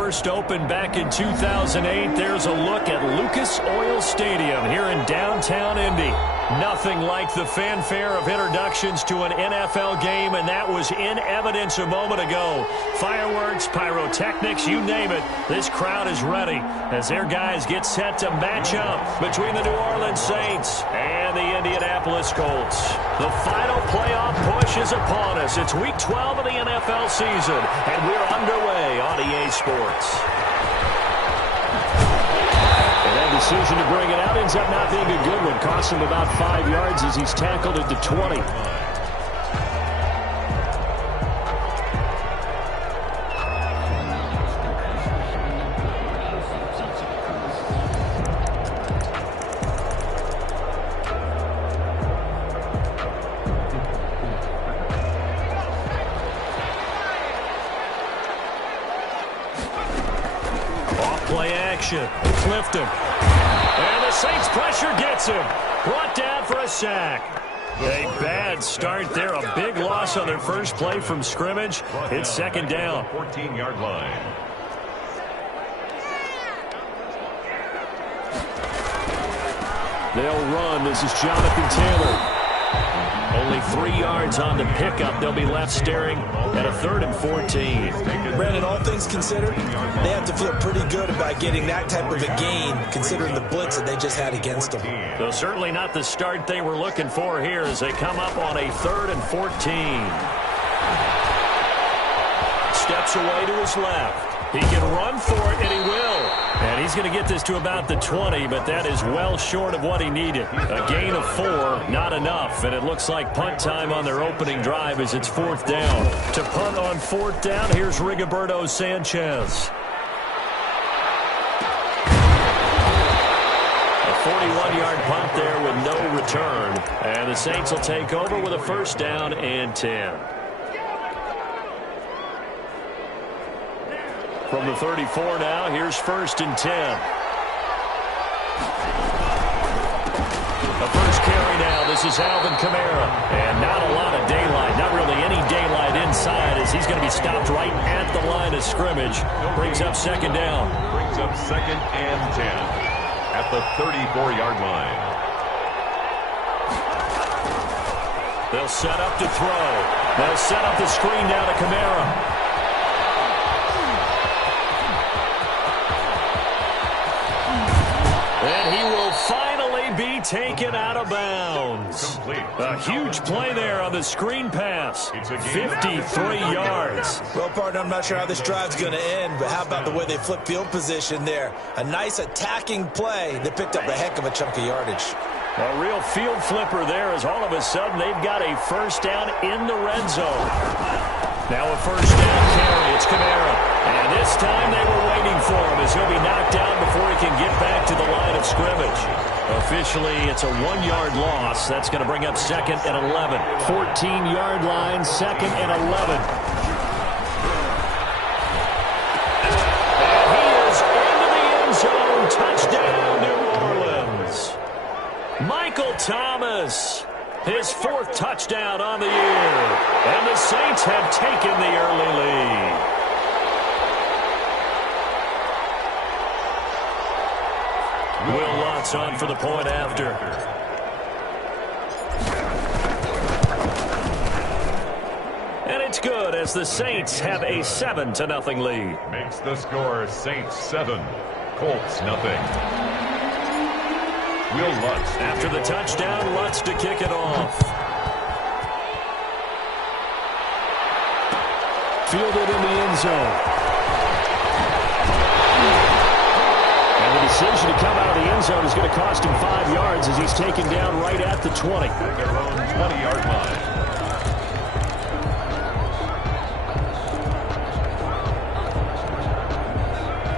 first opened back in 2008. There's a look at Lucas Oil Stadium here in downtown Indy. Nothing like the fanfare of introductions to an NFL game, and that was in evidence a moment ago. Fireworks, pyrotechnics, you name it. This crowd is ready as their guys get set to match up between the New Orleans Saints and the Indianapolis Colts. The final playoff push is upon us. It's Week 12 of the NFL season, and we're underway on EA Sports. And that decision to bring it out ends up not being a good one. Cost him about 5 yards as he's tackled at the 20. Off-play action. Clipped him. And the Saints pressure gets him. Brought down for a sack. A bad start there. A big loss on their first play from scrimmage. It's second down. 14-yard line. They'll run. This is Jonathan Taylor. Only 3 yards on the pickup. They'll be left staring at a 3rd and 14. Brandon, all things considered, they have to feel pretty good about getting that type of a gain, considering the blitz that they just had against them. So certainly not the start they were looking for here as they come up on a 3rd and 14. Steps away to his left. He can run for it, and he will. And he's going to get this to about the 20, but that is well short of what he needed. A gain of 4, not enough. And it looks like punt time on their opening drive as it's 4th down. To punt on 4th down, here's Rigoberto Sanchez. A 41-yard punt there with no return. And the Saints will take over with a 1st down and 10. From the 34 now, here's 1st and 10. The first carry now, this is Alvin Kamara. And not a lot of daylight, not really any daylight inside as he's going to be stopped right at the line of scrimmage. Brings up 2nd down. Brings up 2nd and 10 at the 34-yard line. They'll set up to throw. They'll set up the screen now to Kamara. And he will finally be taken out of bounds. A huge play there on the screen pass. 53 yards. Well, partner, I'm not sure how this drive's going to end, but how about the way they flip field position there? A nice attacking play that picked up a heck of a chunk of yardage. A real field flipper there as all of a sudden they've got a 1st down in the red zone. Now a 1st down carry. It's Kamara. And this time they were waiting for him as he'll be knocked down before he can get back to the line of scrimmage. Officially, it's a 1-yard loss. That's going to bring up 2nd and 11. 14-yard line, 2nd and 11. And he is into the end zone. Touchdown, New Orleans. Michael Thomas. His 4th touchdown on the year. And the Saints have taken the early lead. Will Lutz on for the point after. And it's good as the Saints have a 7-0 lead. Makes the score Saints 7, Colts nothing. Will Lutz. After the touchdown, Lutz to kick it off. Fielded in the end zone. And the decision to come out of the end zone is going to cost him 5 yards as he's taken down right at the 20. At their own 20-yard line.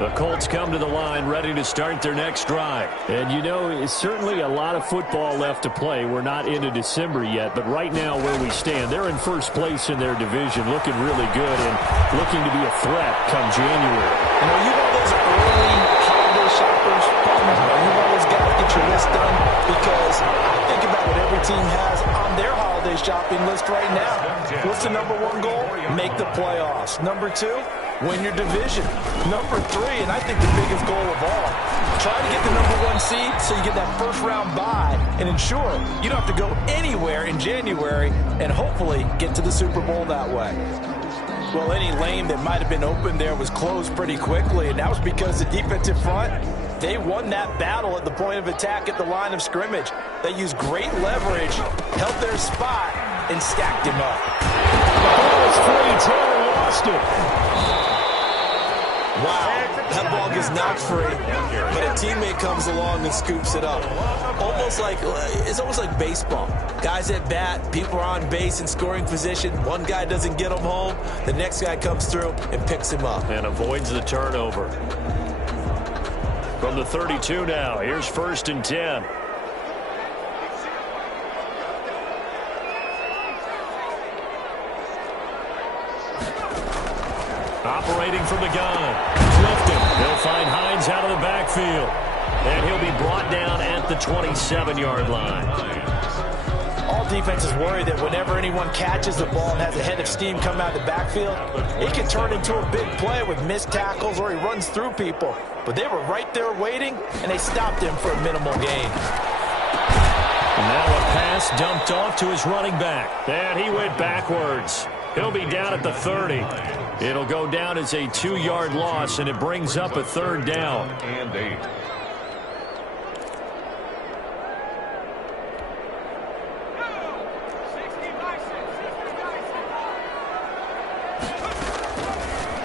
The Colts come to the line ready to start their next drive. And, you know, it's certainly a lot of football left to play. We're not into December yet, but right now where we stand, they're in first place in their division, looking really good and looking to be a threat come January. You know those early holiday shoppers, you've always got to get your list done because I think about what every team has on their holiday shopping list right now. What's the #1 goal? Make the playoffs. #2, win your division. Number 3, and I think the biggest goal of all, try to get the number 1 seed so you get that first-round bye and ensure you don't have to go anywhere in January and hopefully get to the Super Bowl that way. Well, any lane that might have been open there was closed pretty quickly, and that was because the defensive front, they won that battle at the point of attack at the line of scrimmage. They used great leverage, held their spot, and stacked him up. The ball was free. Taylor lost it. Wow, that ball gets knocked free, but a teammate comes along and scoops it up. It's almost like baseball. Guys at bat, people are on base in scoring position. One guy doesn't get him home. The next guy comes through and picks him up. And avoids the turnover. From the 32 now, here's 1st and 10. Operating from the gun. Clifton. He'll find Hines out of the backfield. And he'll be brought down at the 27-yard line. All defenses worry that whenever anyone catches the ball and has a head of steam come out of the backfield, it can turn into a big play with missed tackles or he runs through people. But they were right there waiting, and they stopped him for a minimal gain. Now a pass dumped off to his running back. And he went backwards. He'll be down at the 30. It'll go down as a 2-yard loss, and it brings up a 3rd down. And 8.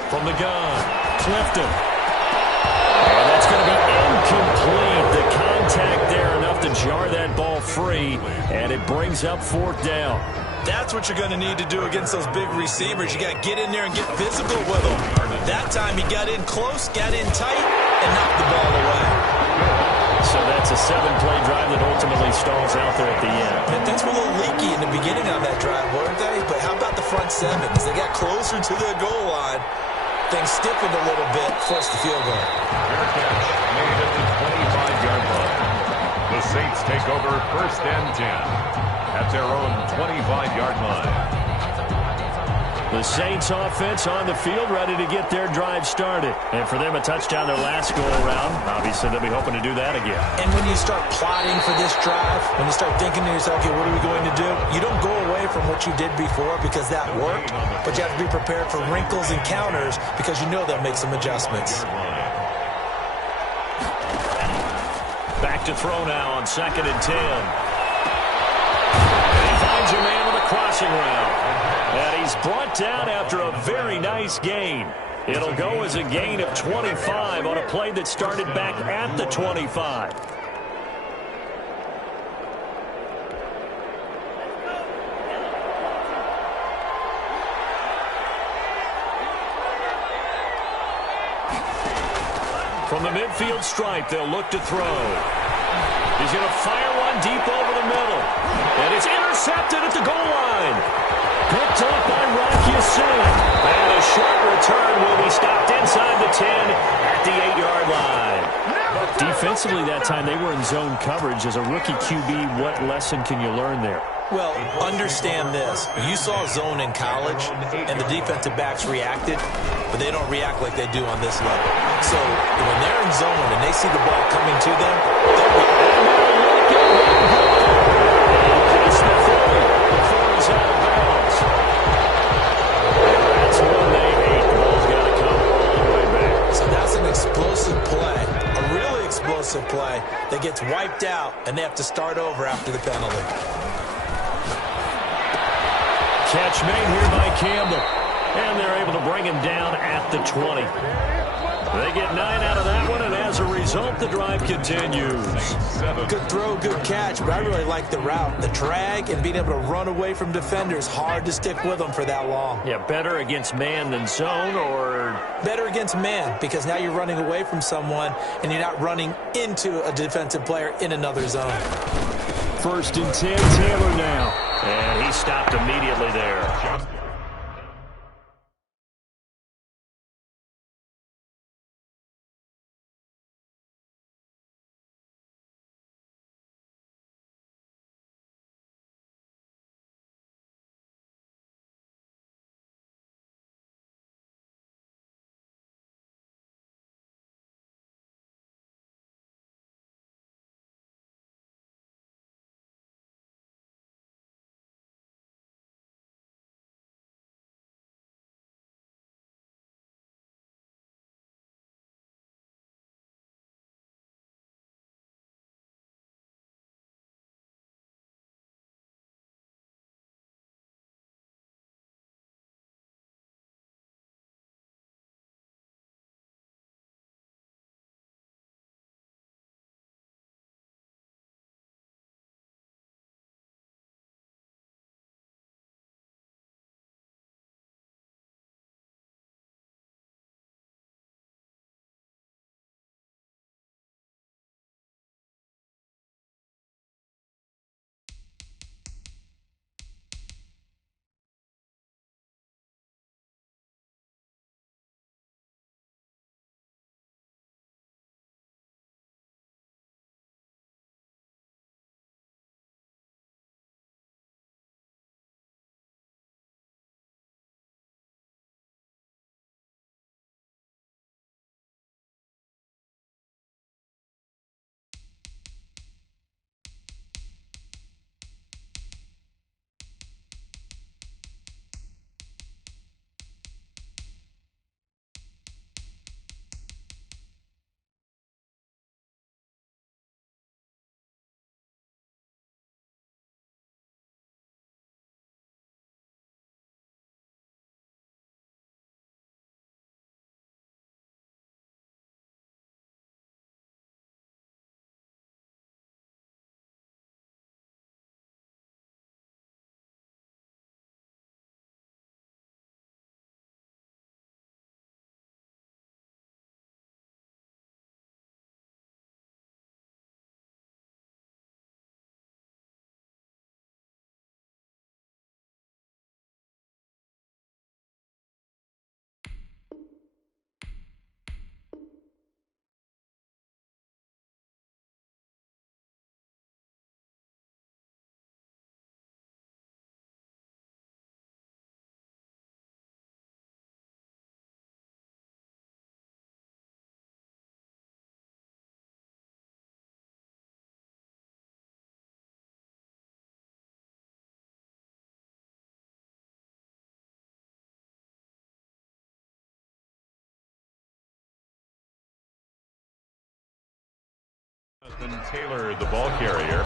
From the gun, Clifton. And that's going to be incomplete. The contact there enough to jar that ball free, and it brings up 4th down. That's what you're going to need to do against those big receivers. You got to get in there and get physical with them. That time he got in close, got in tight, and knocked the ball away. So that's a 7-play drive that ultimately stalls out there at the end. And things were a little leaky in the beginning on that drive, weren't they? But how about the front 7? As they got closer to the goal line, things stiffened a little bit, forced the field goal. Fair catch made at the 25-yard line. The Saints take over 1st and 10 at their own 25-yard line. The Saints offense on the field, ready to get their drive started. And for them, a touchdown their last go-around. Obviously, they'll be hoping to do that again. And when you start plotting for this drive, when you start thinking to yourself, okay, what are we going to do? You don't go away from what you did before because that worked, but you have to be prepared for wrinkles and counters because you know they'll make some adjustments. Back to throw now on 2nd and 10. And he finds a man with a crossing route. And he's brought down after a very nice gain. It'll go as a gain of 25 on a play that started back at the 25. From the midfield stripe, they'll look to throw. He's going to fire one deep over the middle. And it's intercepted at the goal line. Picked up by Rocky Sin. And a short return will be stopped inside the 10 at the 8-yard line. Defensively that time, they were in zone coverage. As a rookie QB, what lesson can you learn there? Well, understand this. You saw zone in college, and the defensive backs reacted, but they don't react like they do on this level. So when they're in zone and they see the ball coming to them, they'll react. It's the 40 before he's out of bounds. That's one they hate. The ball's got to come all the way back. So that's an explosive play, a really explosive play that gets wiped out, and they have to start over after the penalty. Catch made here by Campbell. And they're able to bring him down at the 20. They get 9 out of that one, and as a result, the drive continues. Good throw, good catch, but I really like the route. The drag and being able to run away from defenders, hard to stick with them for that long. Yeah, better against man than zone, or? Better against man, because now you're running away from someone, and you're not running into a defensive player in another zone. 1st and 10, Taylor now. And he stopped immediately there. Taylor, the ball carrier,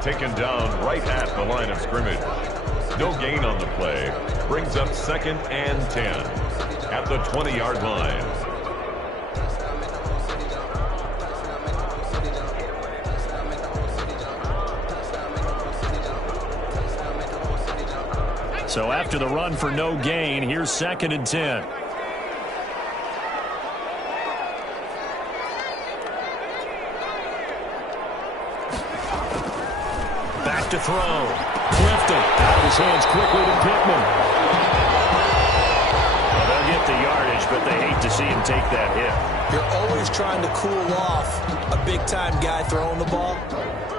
taken down right at the line of scrimmage. No gain on the play. Brings up 2nd and 10 at the 20-yard line. So after the run for no gain, here's 2nd and 10. Back to throw. Clifton out of his hands quickly to Pittman. Well, they'll get the yardage, but they hate to see him take that hit. You're always trying to cool off a big-time guy throwing the ball,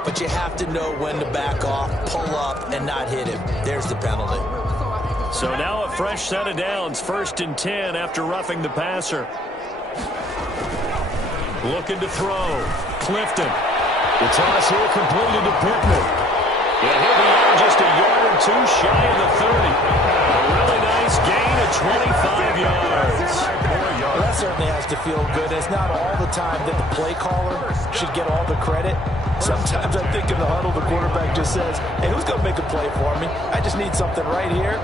but you have to know when to back off, pull up, and not hit him. There's the penalty. So now a fresh set of downs, 1st and 10 after roughing the passer. Looking to throw. Clifton. The toss here completed to Pittman. Yeah, he'll be out just a yard or two shy of the 30. A really nice gain of 25 yards. Well, that certainly has to feel good. It's not all the time that the play caller should get all the credit. Sometimes I think in the huddle, the quarterback just says, hey, who's going to make a play for me? I just need something right here.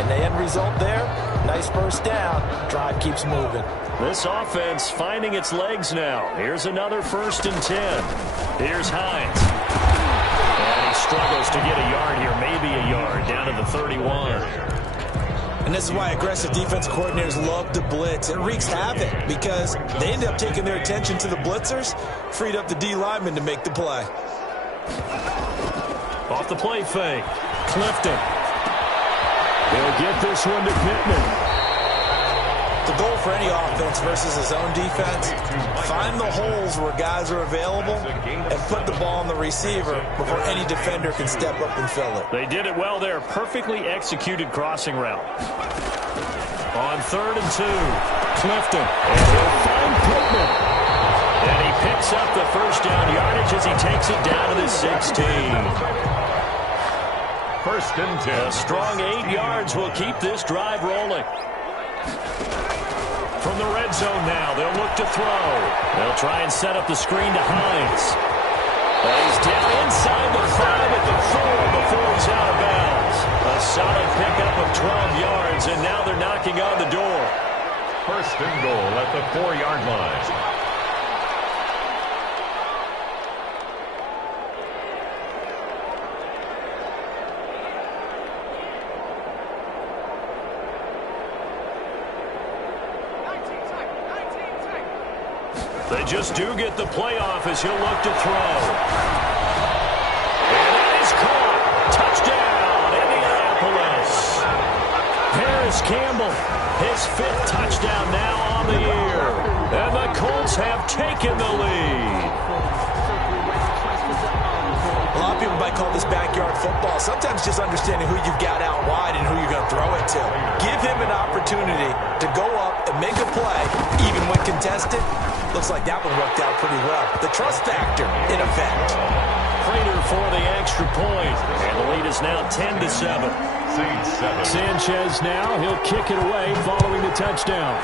And the end result there, nice first down. Drive keeps moving. This offense finding its legs now. Here's another 1st and 10. Here's Hines. And he struggles to get a yard here, maybe a yard, down to the 31. And this is why aggressive defensive coordinators love to blitz. It wreaks havoc because they end up taking their attention to the blitzers, freed up the D lineman to make the play. Off the play fake. Clifton. He'll get this one to Pittman. The goal for any offense versus his own defense, find the holes where guys are available and put the ball on the receiver before any defender can step up and fill it. They did it well there. Perfectly executed crossing route. On 3rd and 2, Clifton. And he'll find Pittman. And he picks up the first down yardage as he takes it down to the 16. 1st and 10. A strong 8 yards will keep this drive rolling. From the red zone now, they'll look to throw. They'll try and set up the screen to Hines. But he's down inside the 5 at the 4 before he's out of bounds. A solid pickup of 12 yards, and now they're knocking on the door. 1st and goal at the 4-yard line. They just do get the playoff as he'll look to throw. And that is caught. Touchdown, Indianapolis. Paris Campbell, his 5th touchdown now on the year. And the Colts have taken the lead. A lot of people might call this backyard football. Sometimes just understanding who you've got out wide and who you're going to throw it to. Give him an opportunity to go up and make a play, even when contested. Looks like that one worked out pretty well. The trust factor, in effect. Prater for the extra point. And the lead is now 10-7. Sanchez now, he'll kick it away following the touchdown.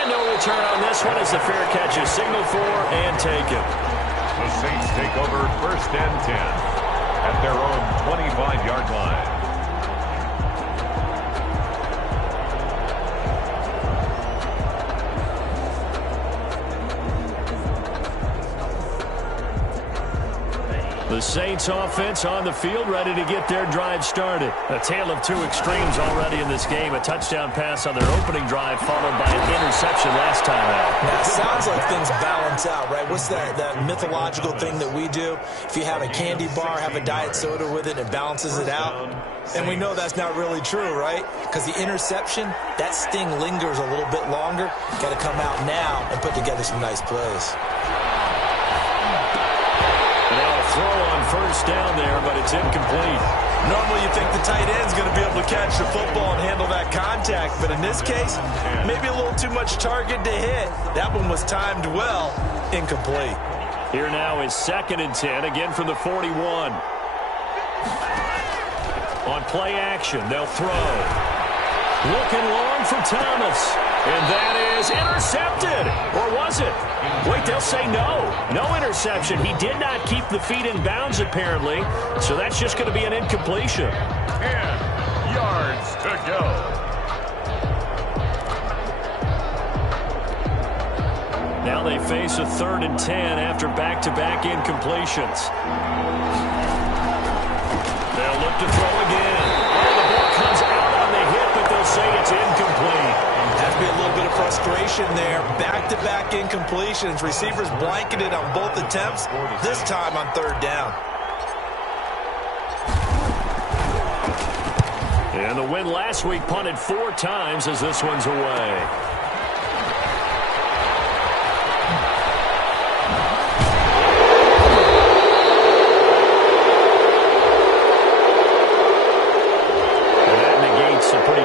And no return on this one as the fair catch is signaled for and taken. The Saints take over 1st and 10 at their own 25-yard line. The Saints offense on the field, ready to get their drive started. A tale of 2 extremes already in this game. A touchdown pass on their opening drive, followed by an interception last time out. Now, it sounds like things balance out, right? What's that mythological thing that we do? If you have a candy bar, have a diet soda with it, it balances it out. And we know that's not really true, right? Because the interception, that sting lingers a little bit longer. Got to come out now and put together some nice plays. Throw on 1st down there, but it's incomplete. Normally you think the tight end's going to be able to catch the football and handle that contact, but in this case, maybe a little too much target to hit. That one was timed well, incomplete. Here now is 2nd and 10, again from the 41. On play action, they'll throw. Looking long for Thomas, and that is intercepted, or was it? Wait, they'll say no. No interception. He did not keep the feet in bounds, apparently. So that's just going to be an incompletion. 10 yards to go. Now they face a 3rd and 10 after back-to-back incompletions. They'll look to throw again. Oh, the ball comes out on the hit, but they'll say it's incomplete. Has to be a little bit of frustration there. Back-to-back incompletions. Receivers blanketed on both attempts, this time on 3rd down. And the win last week punted 4 times as this one's away.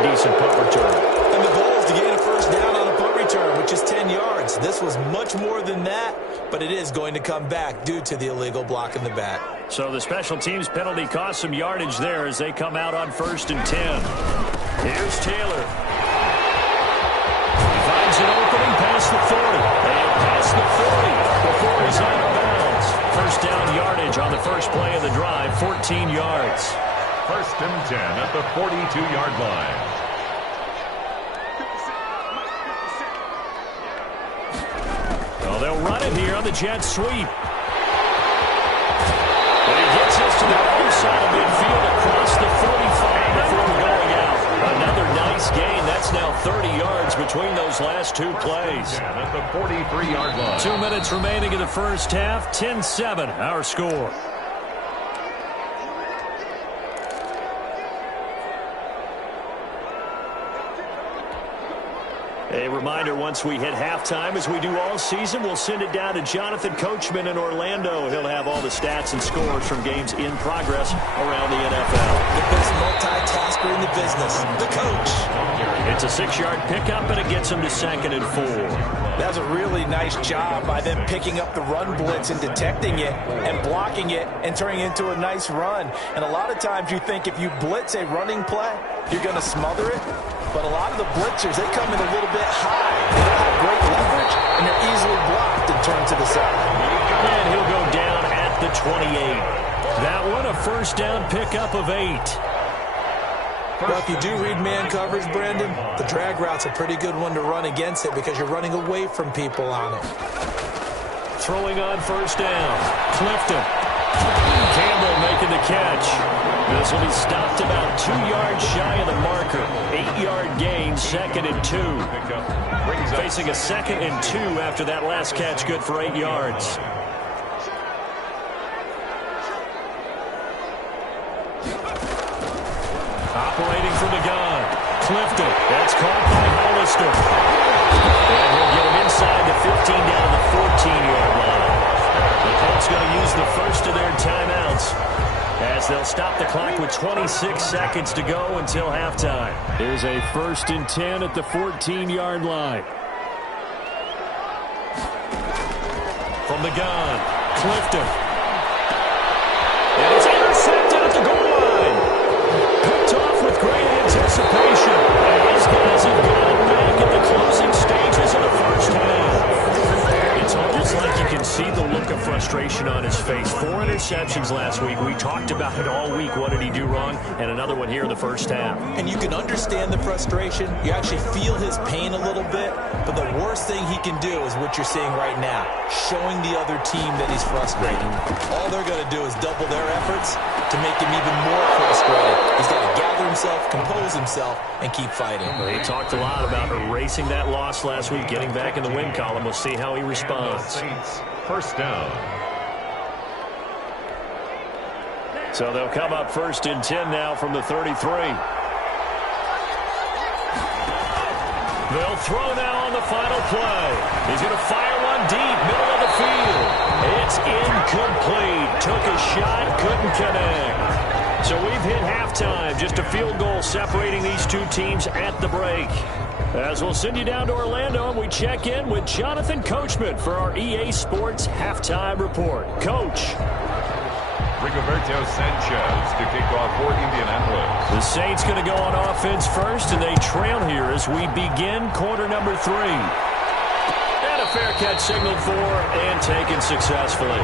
Decent punt return. And the goal is to gain a 1st down on a punt return, which is 10 yards. This was much more than that, but it is going to come back due to the illegal block in the back. So the special teams penalty cost some yardage there as they come out on 1st and 10. Here's Taylor. He finds an opening past the 40. And past the 40 before he's out of bounds. 1st down yardage on the first play of the drive, 14 yards. 1st and 10 at the 42-yard line. Well, they'll run it here on the jet sweep. And he gets us to the other side of midfield across the 45 before going out. Another nice gain. That's now 30 yards between those last 2 plays. At the 43-yard line. 2 minutes remaining in the first half. 10-7, our score. A reminder, once we hit halftime, as we do all season, we'll send it down to Jonathan Coachman in Orlando. He'll have all the stats and scores from games in progress around the NFL. The best multitasker in the business, the coach. It's a 6-yard pickup, and it gets him to 2nd and 4. That's a really nice job by them picking up the run blitz and detecting it and blocking it and turning it into a nice run. And a lot of times you think if you blitz a running play, you're going to smother it. But a lot of the blitzers, they come in a little bit high. They don't have great leverage, and they're easily blocked and turned to the side. And he'll go down at the 28. That one a 1st down pickup of 8. Well, if you do read man coverage, Brandon, the drag route's a pretty good one to run against it because you're running away from people on it. Throwing on 1st down. Clifton. Campbell making the catch. This will be stopped about 2 yards shy of the marker. 8-yard gain, 2nd and 2. Facing a 2nd and 2 after that last catch, good for 8 yards. Operating from the gun. Clifton. That's caught by Hollister. And he'll get him inside the 15 down to the 14-yard line. The Colts going to use the first of their timeouts as they'll stop the clock with 26 seconds to go until halftime. There's a 1st and 10 at the 14-yard line. From the gun, Clifton. And it's intercepted at the goal line. Picked off with great anticipation. And these guys have gotten back at the closing stages of the first half. It's almost like you can see the look of frustration on his face. 4 interceptions last week. We talked about it all week. What did he do wrong? And another one here in the first half. And you can understand the frustration. You actually feel his pain a little bit. But the worst thing he can do is what you're seeing right now, showing the other team that he's frustrated. All they're going to do is double their efforts to make him even more frustrated. He's got to gather himself, compose himself, and keep fighting. Well, he talked a lot about erasing that loss last week, getting back in the win column. We'll see how he responds. 1st down. So they'll come up 1st and 10 now from the 33. They'll throw now on the final play. He's going to fire one deep, middle of the field. It's incomplete. Took a shot, couldn't connect. So we've hit halftime. Just a field goal separating these two teams at the break. As we'll send you down to Orlando, and we check in with Jonathan Coachman for our EA Sports Halftime Report. Coach. Rigoberto Sanchez to kick off for Indianapolis. The Saints going to go on offense first, and they trail here as we begin quarter number 3. And a fair catch signaled for and taken successfully.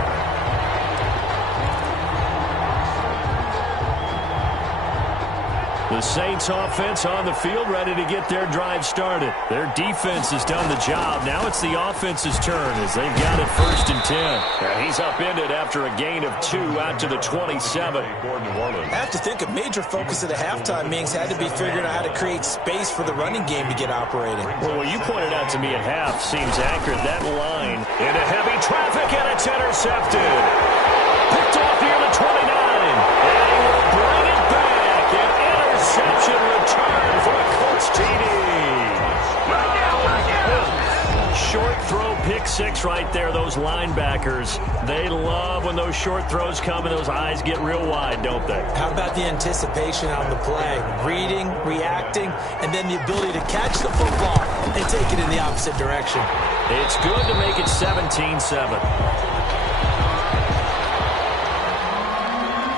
The Saints offense on the field, ready to get their drive started. Their defense has done the job. Now it's the offense's turn as they've got it 1st and 10. And he's upended after a gain of 2 out to the 27. I have to think a major focus of the halftime meetings had to be figuring out how to create space for the running game to get operating. Well, what you pointed out to me at half seems accurate. That line into heavy traffic, and it's intercepted. Picked off near the 29. And he will bring it back. An interception return for a Colts TD. Short throw, pick 6 right there. Those linebackers, they love when those short throws come and those eyes get real wide, don't they? How about the anticipation on the play? Reading, reacting, and then the ability to catch the football and take it in the opposite direction. It's good to make it 17-7.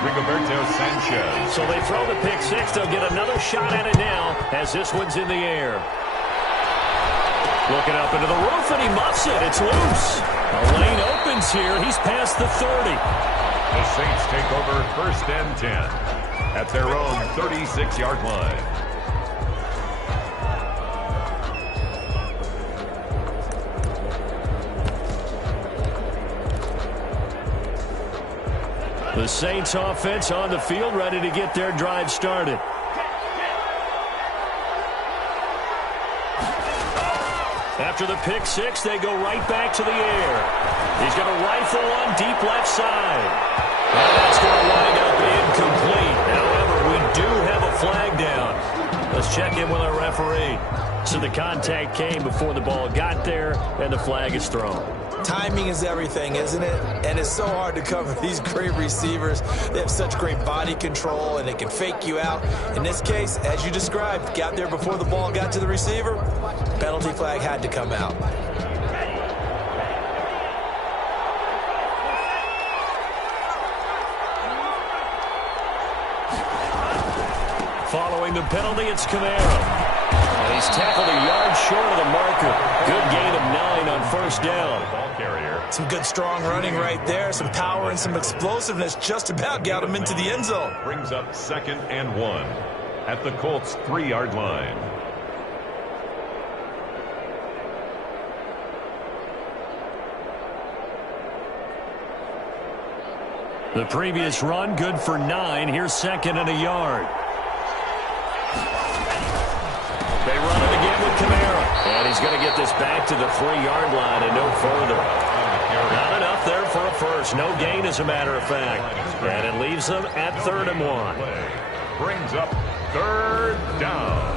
Rigoberto Sanchez. So they throw the pick 6. They'll get another shot at it now as this one's in the air. Looking up into the roof, and he muffs it. It's loose. A lane opens here. He's past the 30. The Saints take over 1st and 10 at their own 36-yard line. The Saints offense on the field, ready to get their drive started. After the pick 6, they go right back to the air. He's going to rifle one deep left side. And that's going to wind up incomplete. However, we do have a flag down. Let's check in with our referee. So the contact came before the ball got there, and the flag is thrown. Timing is everything, isn't it? And it's so hard to cover these great receivers. They have such great body control, and they can fake you out. In this case, as you described, got there before the ball got to the receiver. Penalty flag had to come out. Following the penalty, it's Camaro. And he's tackled a yard short of the marker. Good gain of 9 on 1st down. Ball carrier. Some good strong running right there. Some power and some explosiveness just about got him into the end zone. Brings up 2nd and 1 at the Colts 3-yard line. The previous run, good for 9. Here's 2nd and a yard. They run it again with Camaro. And he's going to get this back to the 3-yard line and no further. Not enough there for a first. No gain, as a matter of fact. And it leaves them at 3rd and 1. Brings up 3rd down.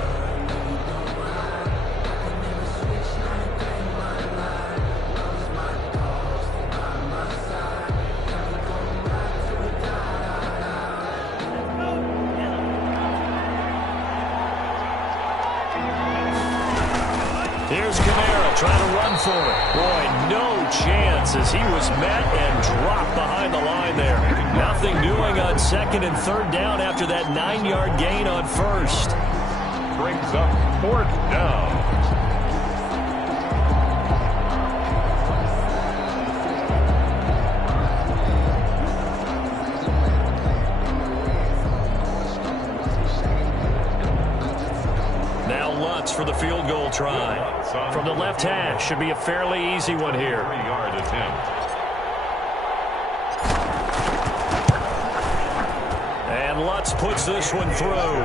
Here's Camaro trying to run for it. Boy, no chance as he was met and dropped behind the line there. Nothing doing on 2nd and 3rd down after that 9-yard gain on 1st. Brings up 4th down. For the field goal try. From the left hash, should be a fairly easy one here. 3-yard attempt. And Lutz puts this one through.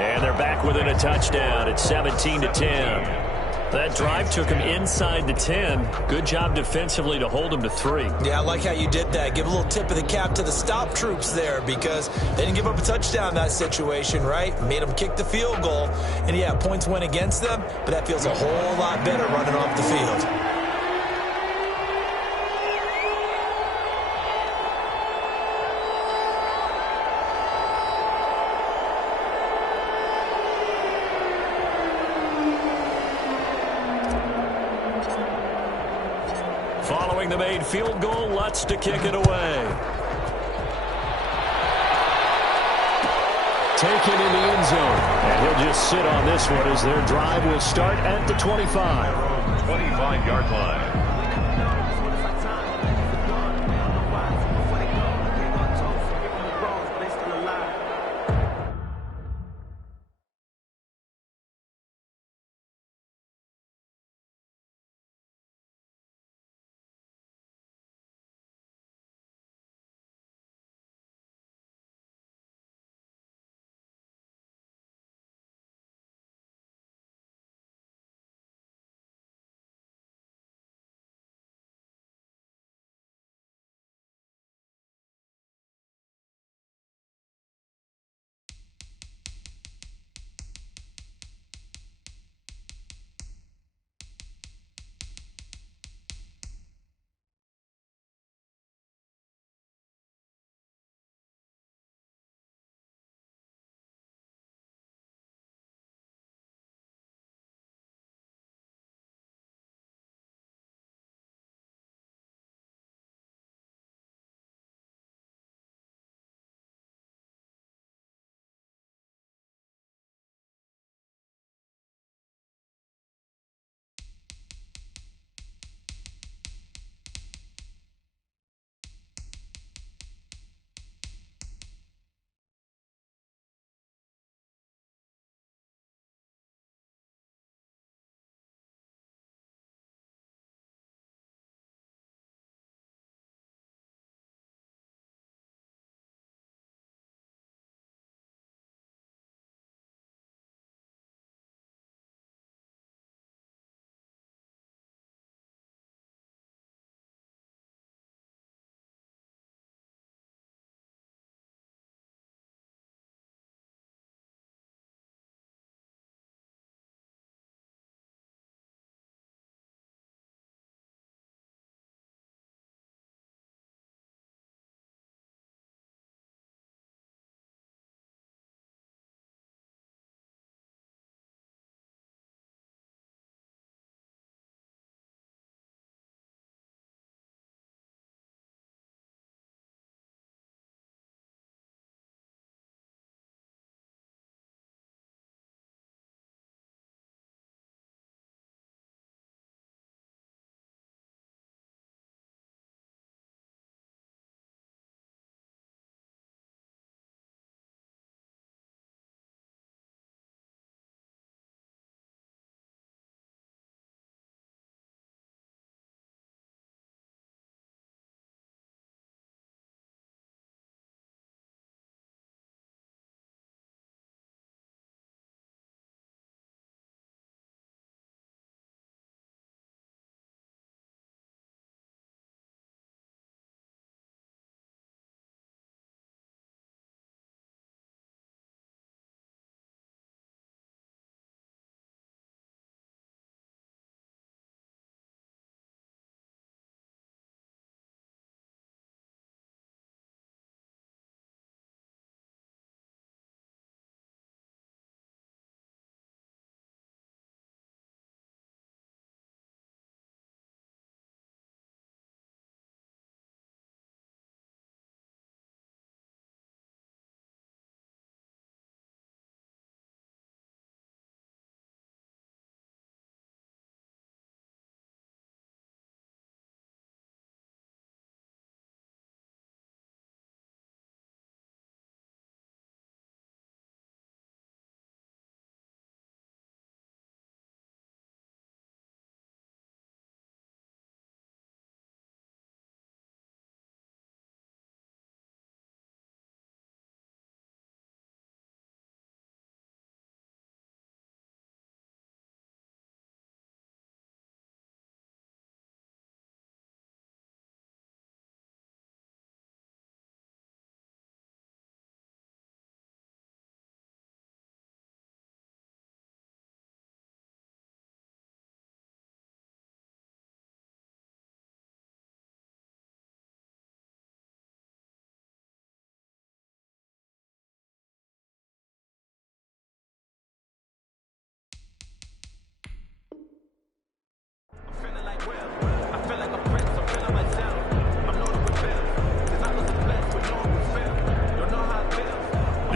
And they're back within a touchdown. It's 17-10. That drive took him inside the 10. Good job defensively to hold him to 3. Yeah, I like how you did that. Give a little tip of the cap to the stop troops there because they didn't give up a touchdown in that situation, right? Made them kick the field goal. And, yeah, points went against them, but that feels a whole lot better running off the field. Following the made field goal, Lutz to kick it away. Taken in the end zone. And he'll just sit on this one as their drive will start at the 25. 25-yard line.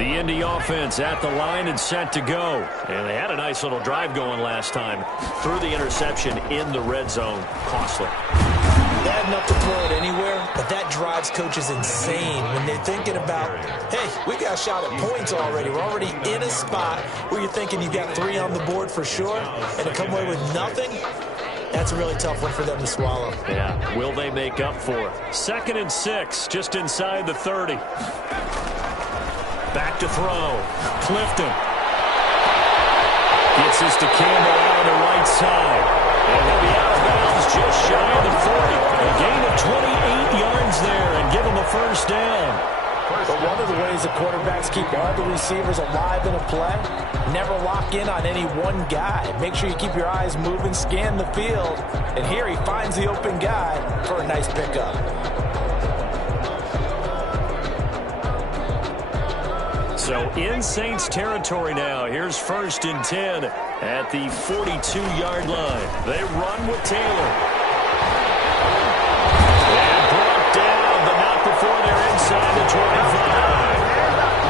The Indy offense at the line and set to go. And they had a nice little drive going last time. Threw the interception in the red zone. Costly. Bad enough to throw it anywhere, but that drives coaches insane when they're thinking about, hey, we got a shot at points already. We're already in a spot where you're thinking you got 3 on the board for sure, and to come away with nothing, that's a really tough one for them to swallow. Yeah, will they make up for it? 2nd and 6, just inside the 30. Back to throw. Clifton. Gets this to Campbell out on the right side. And he'll be out of bounds just shy of the 40. A gain of 28 yards there and give him a first down. But one of the ways the quarterbacks keep all the receivers alive in a play, never lock in on any one guy. Make sure you keep your eyes moving, scan the field. And here he finds the open guy for a nice pickup. So in Saints territory now. Here's 1st and 10 at the 42-yard line. They run with Taylor. And brought down, but not before they're inside the 25.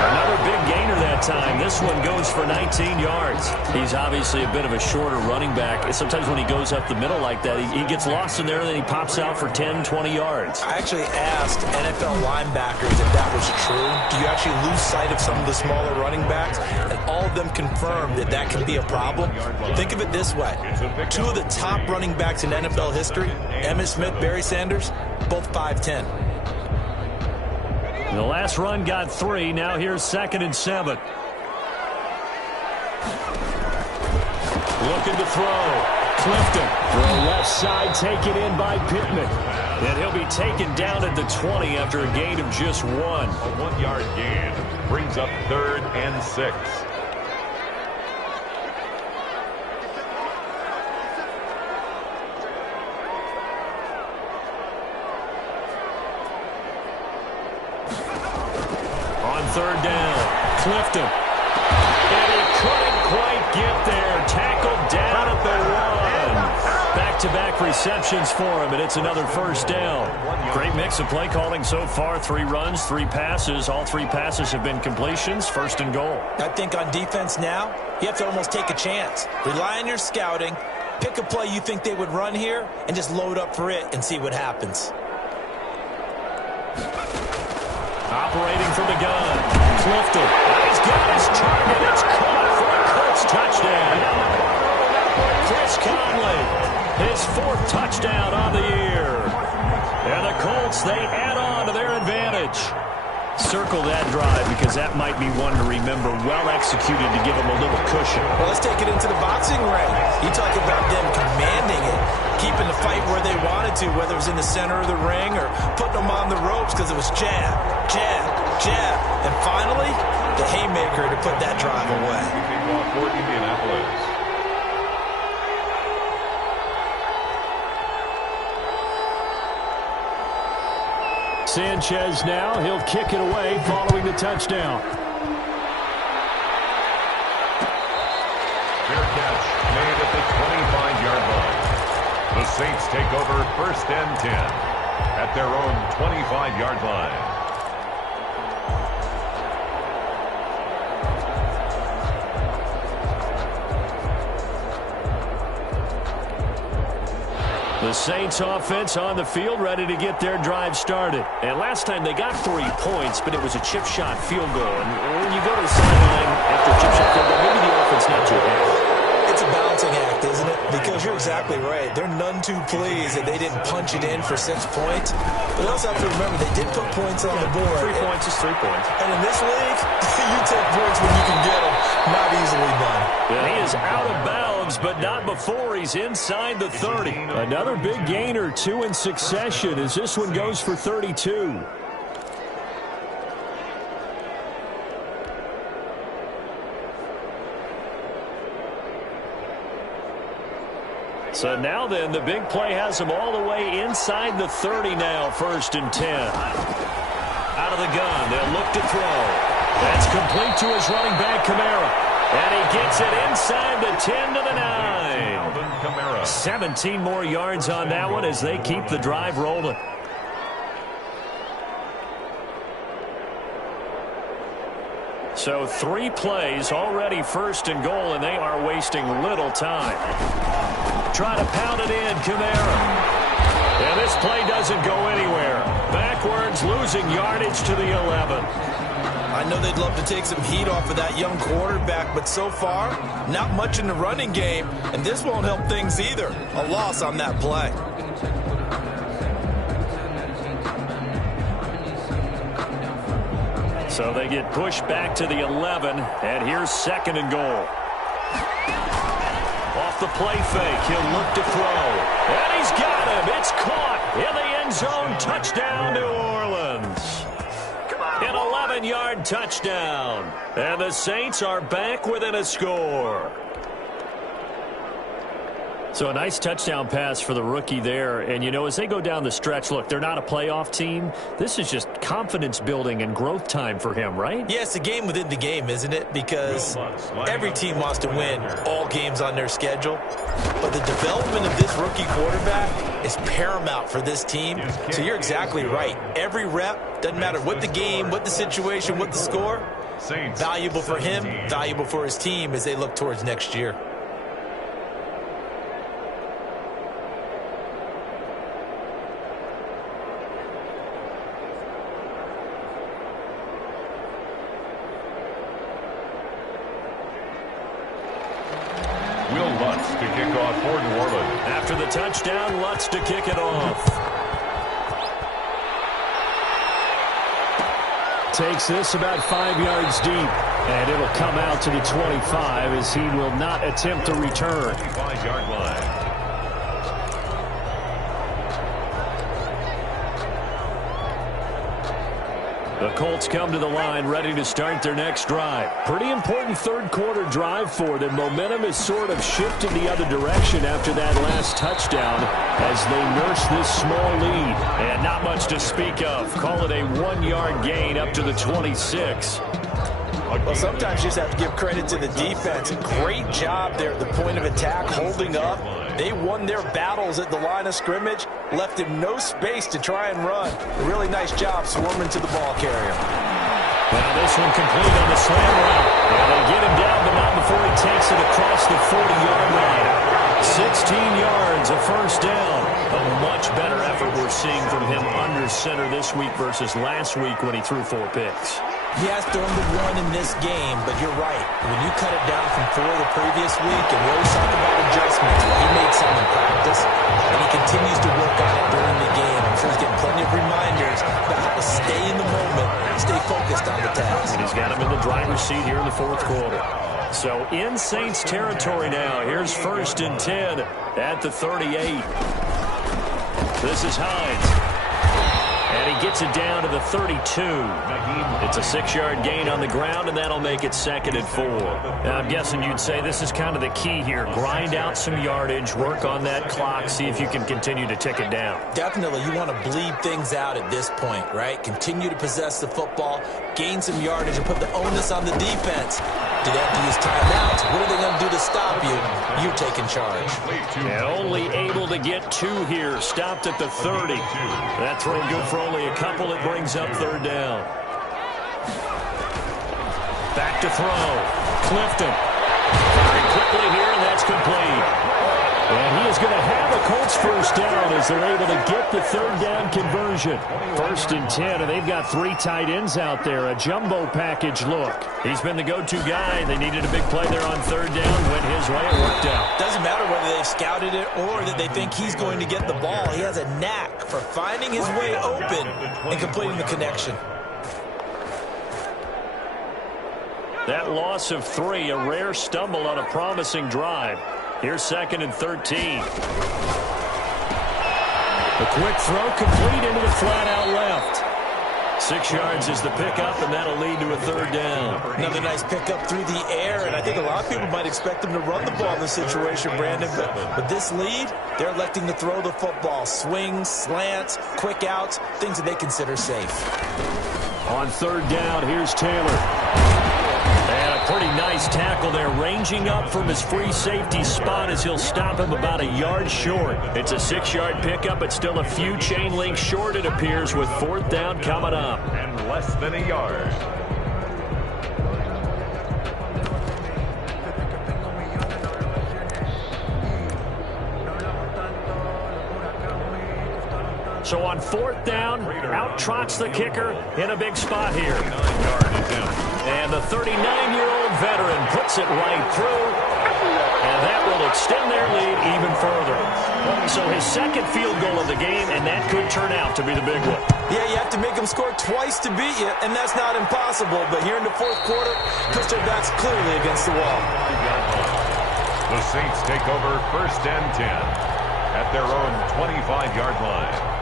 Another big gainer that time. This one goes for 19 yards. He's obviously a bit of a shorter running back. Sometimes when he goes up the middle like that, he gets lost in there, and then he pops out for 10, 20 yards. I actually asked NFL linebackers if that was true. Do you actually lose sight of some of the smaller running backs? And all of them confirmed that that can be a problem. Think of it this way. 2 of the top running backs in NFL history, Emmitt Smith, Barry Sanders, both 5'10". The last run got 3. Now here's 2nd and 7. Looking to throw. Clifton. Throw left side, taken in by Pittman. And he'll be taken down at the 20 after a gain of just 1. A 1-yard gain brings up 3rd and 6. On 3rd down, Clifton. And he couldn't quite get there. Tackled down at the 1. Back-to-back receptions for him, and it's another first down. Great mix of play calling so far. 3 runs, 3 passes. All 3 passes have been completions. 1st and goal. I think on defense now, you have to almost take a chance. Rely on your scouting. Pick a play you think they would run here, and just load up for it and see what happens. Operating from the gun. Clifton. He's got his target. It's caught for a Colts touchdown. Chris Conley, his 4th touchdown on the year. And the Colts, they add on to their advantage. Circle that drive because that might be one to remember. Well executed to give them a little cushion. Well, let's take it into the boxing ring. You talk about them commanding it, keeping the fight where they wanted to, whether it was in the center of the ring or putting them on the ropes because it was jab, jab, jab. And finally, the haymaker to put that drive away. For Indianapolis. Sanchez now, he'll kick it away following the touchdown. Fair catch made at the 25-yard line. The Saints take over 1st and 10 at their own 25-yard line. The Saints offense on the field ready to get their drive started. And last time they got 3 points, but it was a chip shot field goal. And when you go to the sideline after a chip shot field goal, maybe the offense not too happy. It's a balancing act, isn't it? Because you're exactly right. They're none too pleased that they didn't punch it in for 6 points. But they also have to remember they did put points on the board. 3 points is 3 points. And in this league, you take points when you can get them. Not easily done. Yeah, he is out of bounds, but not before he's inside the 30. Another big gainer, 2 in succession, as this one goes for 32. So now then, the big play has him all the way inside the 30 now, 1st and 10. Out of the gun, they'll look to throw. That's complete to his running back, Kamara. And he gets it inside the 10 to the 9. 17 more yards on that one as they keep the drive rolling. So 3 plays, already first and goal, and they are wasting little time. Try to pound it in, Kamara. And this play doesn't go anywhere. Backwards, losing yardage to the 11. I know they'd love to take some heat off of that young quarterback, but so far, not much in the running game, and this won't help things either. A loss on that play. So they get pushed back to the 11, and here's second and goal. Off the play fake, he'll look to throw. And he's got him. It's caught in the end zone. Touchdown, New Orleans. An 11-yard touchdown. And the Saints are back within a score. So a nice touchdown pass for the rookie there. And, you know, as they go down the stretch, look, they're not a playoff team. This is just confidence building and growth time for him, right? Yeah, it's a game within the game, isn't it? Because every team wants to win all games on their schedule. But the development of this rookie quarterback is paramount for this team. So you're exactly right. Every rep, doesn't matter what the game, what the situation, what the score, valuable for him, valuable for his team as they look towards next year. To kick off for New Orleans. After the touchdown, Lutz to kick it off. Takes this about 5 yards deep, and it'll come out to the 25 as he will not attempt to return. 25-yard line. The Colts come to the line ready to start their next drive. Pretty important third quarter drive for them. Momentum is sort of shifted the other direction after that last touchdown as they nurse this small lead. And not much to speak of. Call it a 1-yard gain up to the 26. Well, sometimes you just have to give credit to the defense. Great job there at the point of attack, holding up. They won their battles at the line of scrimmage, left him no space to try and run. A really nice job swarming to the ball carrier. Now this one complete on the slam route. And they get him down, but not before he takes it across the 40-yard line. 16 yards, a first down. A much better effort we're seeing from him under center this week versus last week when he threw 4 picks. He has thrown the one in this game, but you're right. When you cut it down from 4 the previous week, and we always talk about adjustments, well, he made some in practice, and he continues to work on it during the game. I'm sure he's getting plenty of reminders about how to stay in the moment, stay focused on the task. And he's got him in the driver's seat here in the fourth quarter. So in Saints territory now. Here's 1st and 10 at the 38. This is Hines. And he gets it down to the 32. It's a 6-yard gain on the ground, and that'll make it 2nd and 4. Now, I'm guessing you'd say this is kind of the key here. Grind out some yardage, work on that clock, see if you can continue to tick it down. Definitely. You want to bleed things out at this point, right? Continue to possess the football, gain some yardage, and put the onus on the defense. Do they have to use timeouts? What are they going to do to stop you? You're taking charge. And only able to get 2 here. Stopped at the 30. That throw good for only a couple. It brings up 3rd down. Back to throw. Clifton. Very quickly here, and that's complete. And he is going to have a Colts first down as they're able to get the 3rd down conversion. 1st and 10, and they've got 3 tight ends out there. A jumbo package look. He's been the go-to guy. They needed a big play there on 3rd down. Went his way. It worked out. Doesn't matter whether they've scouted it or that they think he's going to get the ball. He has a knack for finding his way open and completing the connection. That loss of 3, a rare stumble on a promising drive. Here's 2nd and 13. A quick throw complete into the flat out left. 6 yards is the pickup, and that'll lead to a 3rd down. Another nice pickup through the air, and I think a lot of people might expect them to run the ball in this situation, Brandon. But this lead, they're electing to throw the football. Swings, slants, quick outs, things that they consider safe. On 3rd down, here's Taylor. And a pretty nice tackle there, ranging up from his free safety spot as he'll stop him about a yard short. It's a 6-yard pickup, but still a few chain links short, it appears, with 4th down coming up. And less than a yard. So on fourth down, out trots the kicker in a big spot here. And the 39-year-old veteran puts it right through. And that will extend their lead even further. So his second field goal of the game, and that could turn out to be the big one. Yeah, you have to make them score twice to beat you, and that's not impossible. But here in the fourth quarter, pushed their backs clearly against the wall. The Saints take over 1st and 10 at their own 25-yard line.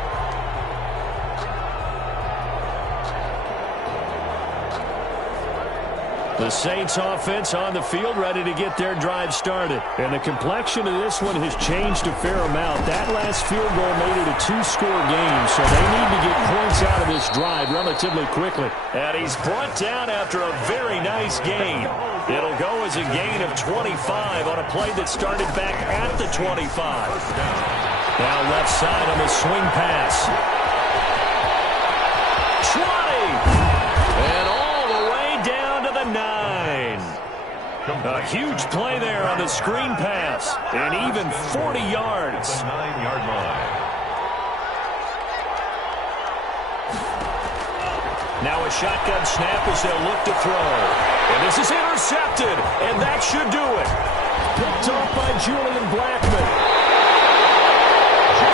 The Saints offense on the field, ready to get their drive started. And the complexion of this one has changed a fair amount. That last field goal made it a two-score game, so they need to get points out of this drive relatively quickly. And he's brought down after a very nice gain. It'll go as a gain of 25 on a play that started back at the 25. Now left side on the swing pass. 20! And all the way down to the 9. A huge play there on the screen pass. And even 40 yards. The 9-yard line. Now a shotgun snap as they'll look to throw. And this is intercepted. And that should do it. Picked off by Julian Blackmon.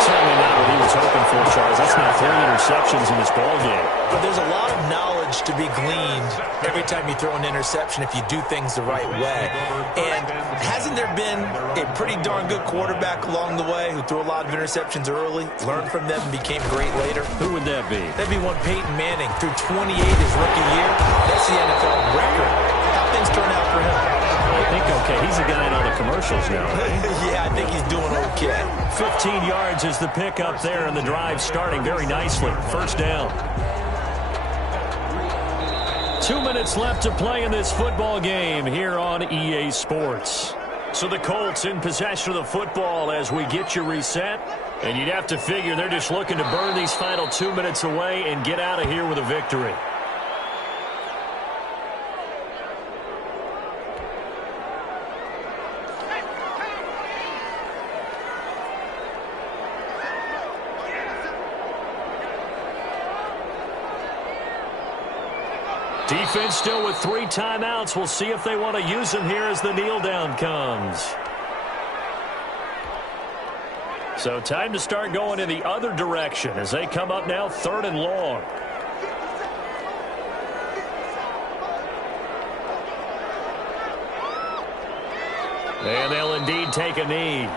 Certainly not what he was hoping for, Charles. That's now 3 interceptions in this ballgame. But there's a lot of knowledge to be gleaned every time you throw an interception if you do things the right way. And hasn't there been a pretty darn good quarterback along the way who threw a lot of interceptions early, learned from them, and became great later? Who would that be? That'd be one Peyton Manning. Threw 28 his rookie year. That's the NFL record. How things turn out for him? I think okay. He's a guy in all the commercials now, right? Yeah, I think he's doing okay. 15 yards is the pickup there, and the drive starting very nicely. First down. 2 minutes left to play in this football game here on EA Sports. So the Colts in possession of the football as we get you reset. And you'd have to figure they're just looking to burn these final 2 minutes away and get out of here with a victory. Defense still with 3 timeouts. We'll see if they want to use them here as the kneel down comes. So time to start going in the other direction as they come up now 3rd and long. And they'll indeed take a knee.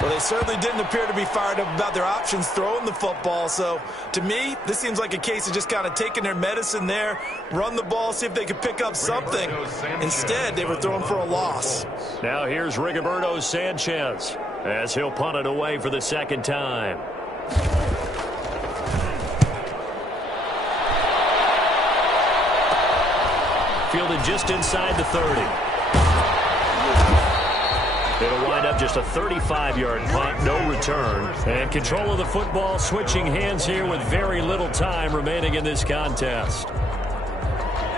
Well, they certainly didn't appear to be fired up about their options throwing the football. So, to me, this seems like a case of just kind of taking their medicine there, run the ball, see if they could pick up something. Instead, they were throwing for a loss. Now here's Rigoberto Sanchez as he'll punt it away for the second time. Fielded just inside the 30. It'll wind up just a 35-yard punt, no return. And control of the football switching hands here with very little time remaining in this contest.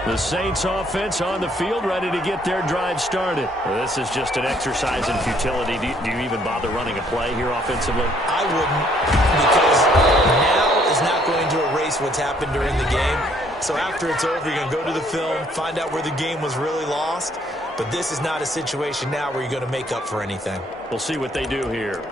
The Saints offense on the field ready to get their drive started. This is just an exercise in futility. Do you even bother running a play here offensively? I wouldn't, because now is not going to erase what's happened during the game. So after it's over, you're going to go to the film, find out where the game was really lost. But this is not a situation now where you're going to make up for anything. We'll see what they do here.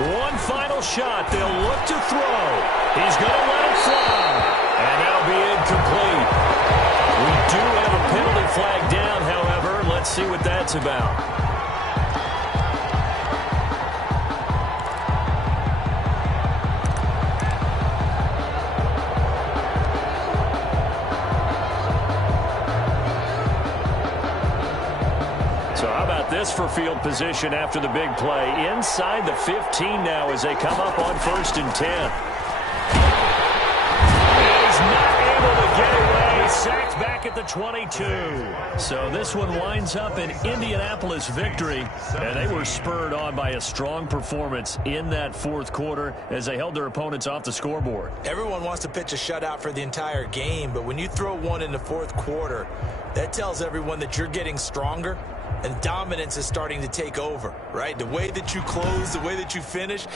One final shot. They'll look to throw. He's going to let it fly. And that'll be incomplete. We do have a penalty flag down, however. Let's see what that's about. So how about this for field position after the big play? Inside the 15 now as they come up on 1st and 10. And he's not able to get away. Sacked back back at the 22. So this one winds up an Indianapolis victory, and they were spurred on by a strong performance in that fourth quarter as they held their opponents off the scoreboard. Everyone wants to pitch a shutout for the entire game, but when you throw one in the fourth quarter, that tells everyone that you're getting stronger and dominance is starting to take over, right? The way that you close, the way that you finish,